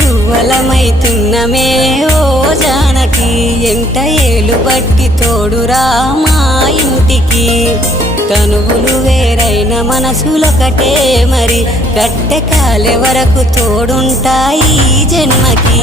గువ్వలమైతున్నమే ఓ జానకి ఎంట ఏలు బట్టి తోడురా మా ఇంటికి తనువులు వేరైన మనసులొకటే మరి కట్టె కాలే వరకు తోడుంటాయి జన్మకి